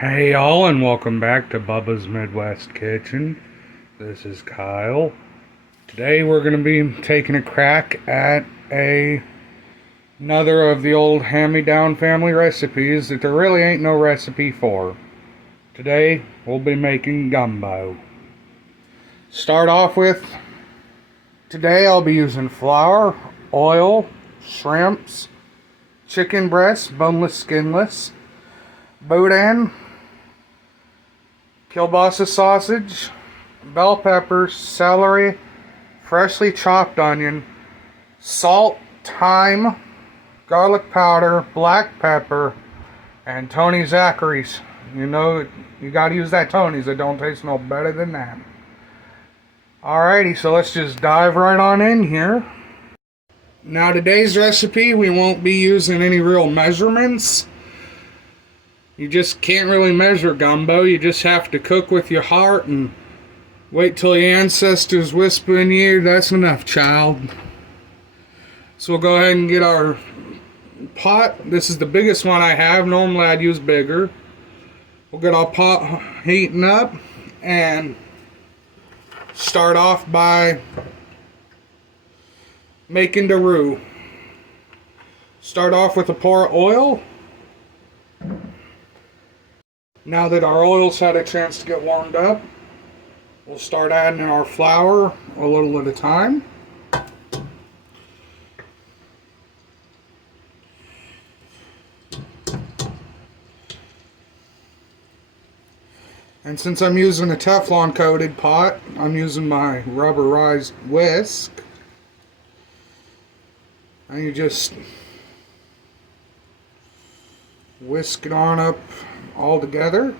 Hey y'all, and welcome back to Bubba's Midwest Kitchen. This is Kyle. Today we're going to be taking a crack at another of the old hand-me-down family recipes that there really ain't no recipe for. Today we'll be making gumbo. Start off with, today I'll be using flour, oil, shrimps, chicken breasts, boneless, skinless, boudin, kielbasa sausage, bell peppers, celery, freshly chopped onion, salt, thyme, garlic powder, black pepper, and Tony Zachary's. You know, you gotta use that Tony's. It don't taste no better than that. Alrighty, so let's just dive right on in here. Now today's recipe, we won't be using any real measurements. You just can't really measure gumbo. You just have to cook with your heart and wait till your ancestors whisper in your ear, "That's enough, child." So we'll go ahead and get our pot. This is the biggest one I have. Normally I'd use bigger. We'll get our pot heating up and start off by making the roux. Start off with a pour of oil. Now that our oil's had a chance to get warmed up, we'll start adding in our flour a little at a time. And since I'm using a Teflon coated pot, I'm using my rubberized whisk. And you just whisk it on up all together.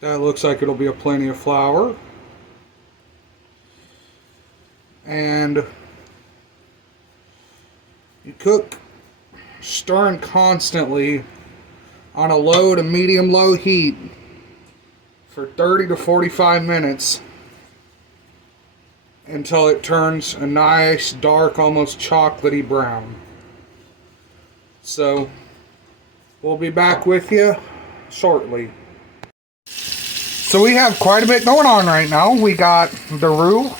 That looks like it'll be a plenty of flour. And you cook, stirring constantly on a low to medium low heat for 30 to 45 minutes until it turns a nice dark, almost chocolatey brown. So we'll be back with you shortly. So we have quite a bit going on right now. We got the roux.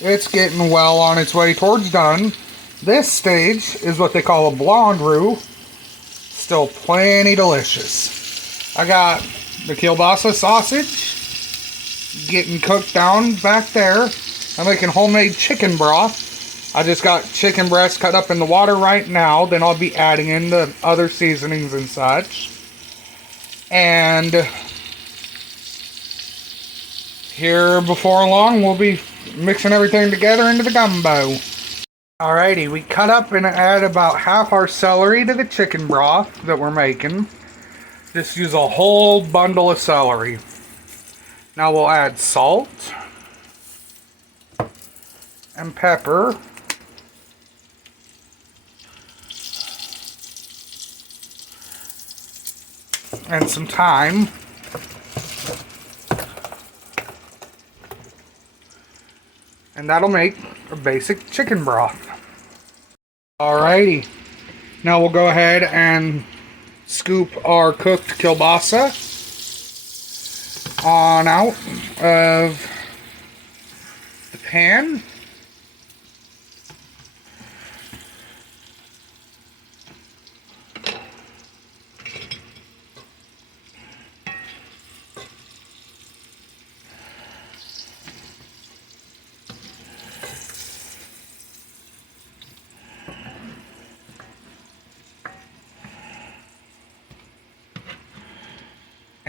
It's getting well on its way towards done. This stage is what they call a blonde roux. Still plenty delicious. I got the kielbasa sausage getting cooked down back there. I'm making homemade chicken broth. I just got chicken breast cut up in the water right now. Then I'll be adding in the other seasonings and such. And here before long, we'll be mixing everything together into the gumbo. Alrighty, we cut up and add about half our celery to the chicken broth that we're making. Just use a whole bundle of celery. Now we'll add salt and pepper. And some thyme. And that'll make a basic chicken broth. Alrighty. Now we'll go ahead and scoop our cooked kielbasa on out of the pan.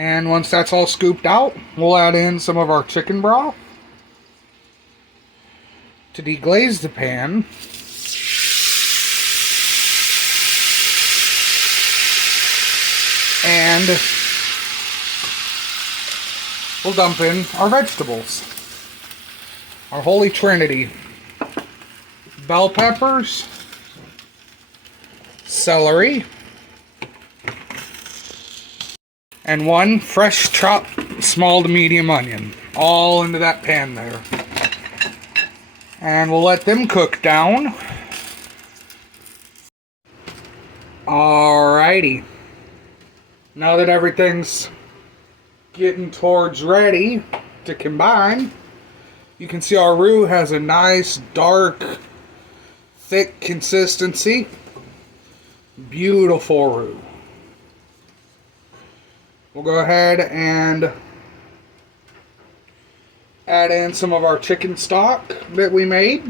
And once that's all scooped out, we'll add in some of our chicken broth to deglaze the pan. And we'll dump in our vegetables. Our holy trinity. Bell peppers, celery, and one fresh chopped small to medium onion, all into that pan there. And we'll let them cook down. Alrighty. Now that everything's getting towards ready to combine, you can see our roux has a nice, dark, thick consistency. Beautiful roux. We'll go ahead and add in some of our chicken stock that we made.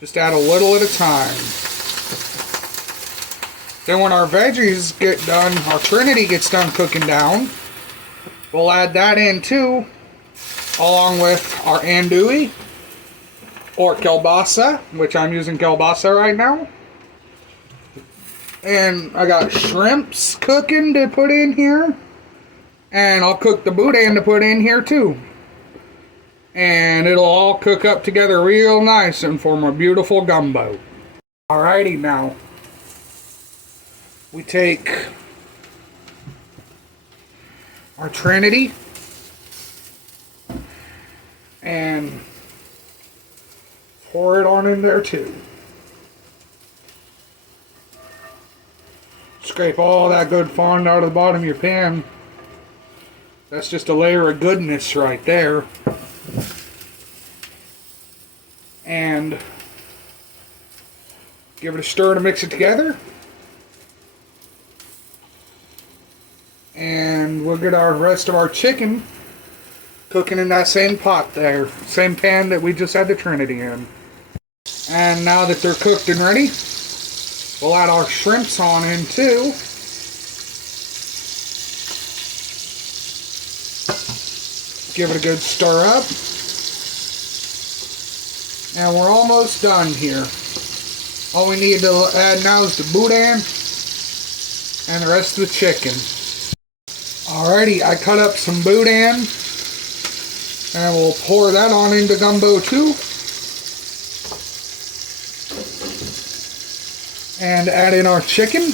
Just add a little at a time. Then when our veggies get done, our Trinity gets done cooking down, we'll add that in too, along with our andouille or kielbasa, which I'm using kielbasa right now. And I got shrimps cooking to put in here. And I'll cook the boudin to put in here too. And it'll all cook up together real nice and form a beautiful gumbo. Alrighty, now we take our Trinity and pour it on in there too. Scrape all that good fond out of the bottom of your pan. That's just a layer of goodness right there. And give it a stir to mix it together. And we'll get our rest of our chicken cooking in that same pot there. Same pan that we just had the Trinity in. And now that they're cooked and ready, we'll add our shrimps on in too. Give it a good stir up. And we're almost done here. All we need to add now is the boudin and the rest of the chicken. Alrighty, I cut up some boudin and we'll pour that on into gumbo too. And add in our chicken.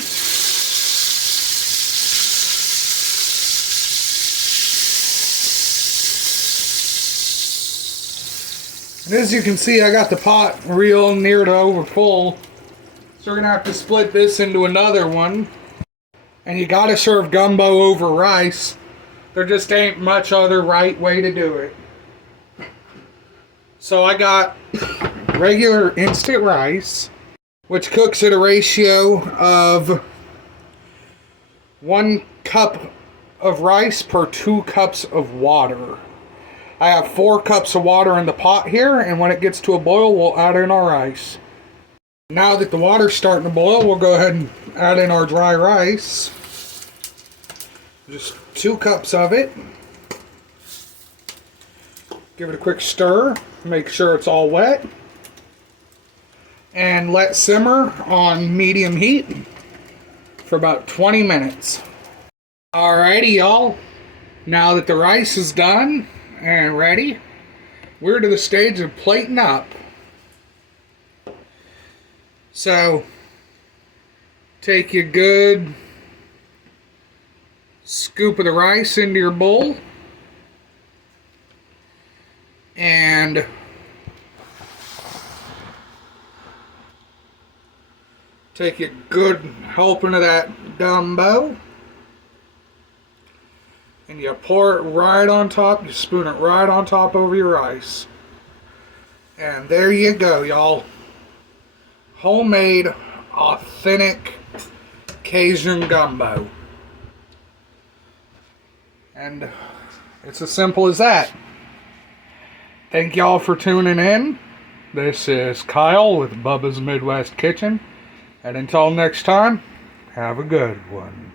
And as you can see, I got the pot real near to over full. So we're going to have to split this into another one. And you got to serve gumbo over rice. There just ain't much other right way to do it. So I got regular instant rice, which cooks at a ratio of 1 cup of rice per 2 cups of water. I have 4 cups of water in the pot here, and when it gets to a boil, we'll add in our rice. Now that the water's starting to boil, we'll go ahead and add in our dry rice. Just 2 cups of it. Give it a quick stir, make sure it's all wet. And let simmer on medium heat for about 20 minutes. Alrighty, y'all. Now that the rice is done and ready, we're to the stage of plating up. So, take your good scoop of the rice into your bowl and take a good helping of that gumbo and you pour it right on top. You spoon it right on top over your rice. And there you go, y'all. Homemade, authentic Cajun gumbo. And it's as simple as that. Thank y'all for tuning in. This is Kyle with Bubba's Midwest Kitchen. And until next time, have a good one.